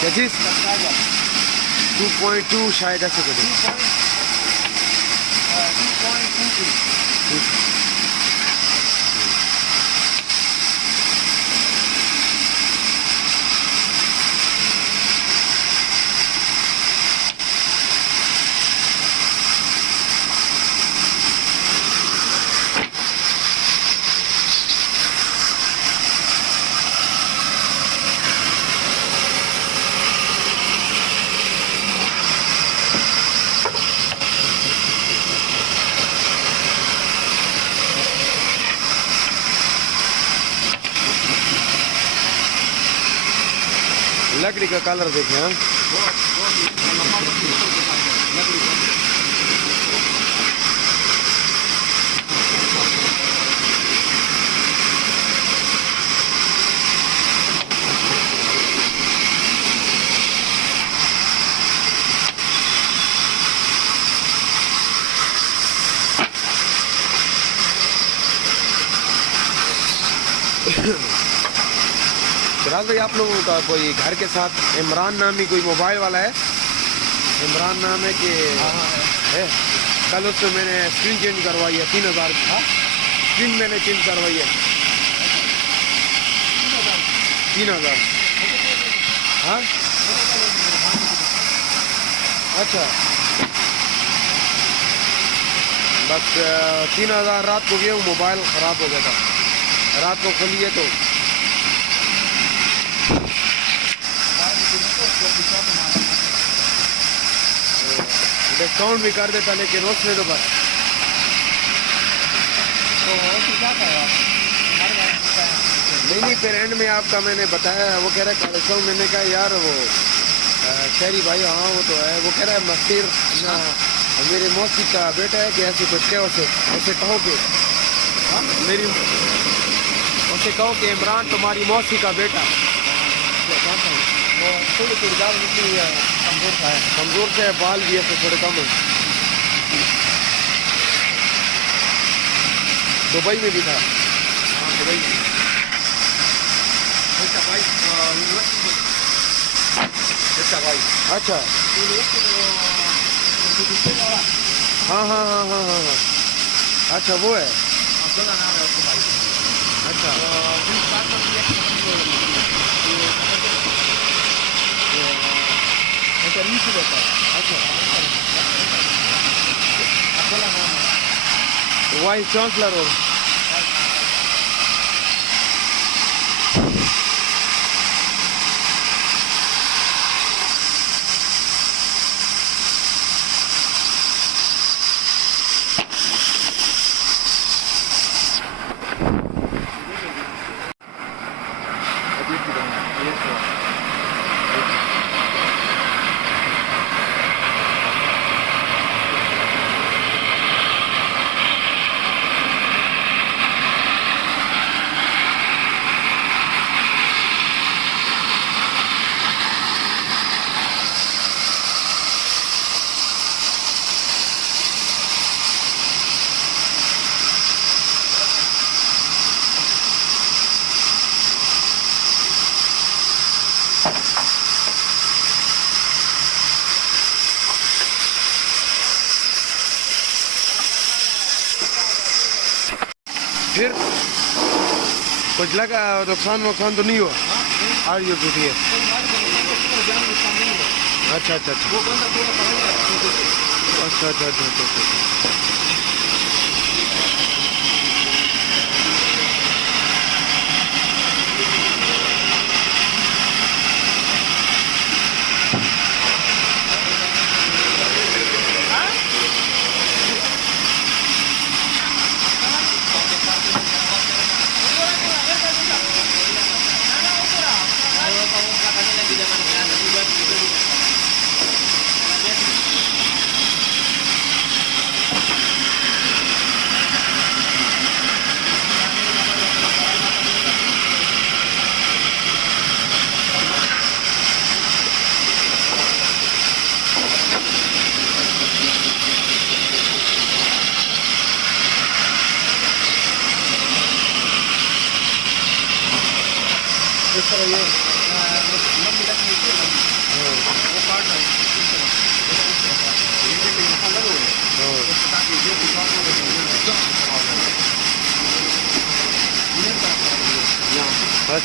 क्या चीज़ 2.2 शायद ऐसे करें। लकड़ी का कलर देखें। हाँ फिलहाल भाई आप लोगों का कोई घर के साथ इमरान नामी कोई मोबाइल वाला है? इमरान नाम है कि है? कल उसमें मैंने स्क्रीन चेंज करवाई है 3000 का। स्क्रीन मैंने चेंज करवाई है 3000। हाँ अच्छा, बस 3000 रात को गया, मोबाइल ख़राब हो गया था। रात को खोलिए तो डिस्काउंट भी कर देता, लेकिन उसने तो बस नहीं फिर एंड में आपका मैंने बताया, वो कह रहा है डिस्काउंट। मैंने कहा यार वो शहरी भाई हाँ वो तो है। वो कह रहा है मस्तीर ना मेरे मौसी का बेटा है कि ऐसे कुछ क्या उसे कहो कि मेरी उसे कहो कि इमरान तुम्हारी मौसी का बेटा। वो थोड़ी दाल निकली है, कमज़ोर से है, बाल भी ऐसे थोड़े कम है। दुबई में भी था। हाँ दुबई में। अच्छा हाँ हाँ हाँ हाँ हाँ हाँ अच्छा वो है। अच्छा वाइस चांसलर हो। फिर कुछ लगा नुकसान तो नहीं हुआ? आज ये टूटी है। अच्छा अच्छा अच्छा अच्छा अच्छा अच्छा अच्छा।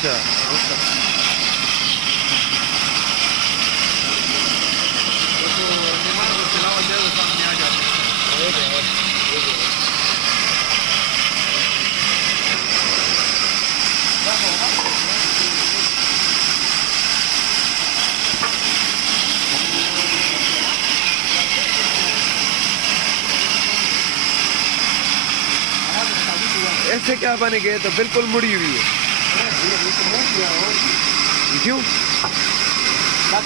अच्छा ऐसे क्या बन गए तो बिल्कुल मुड़ी हुई है। क्यों? La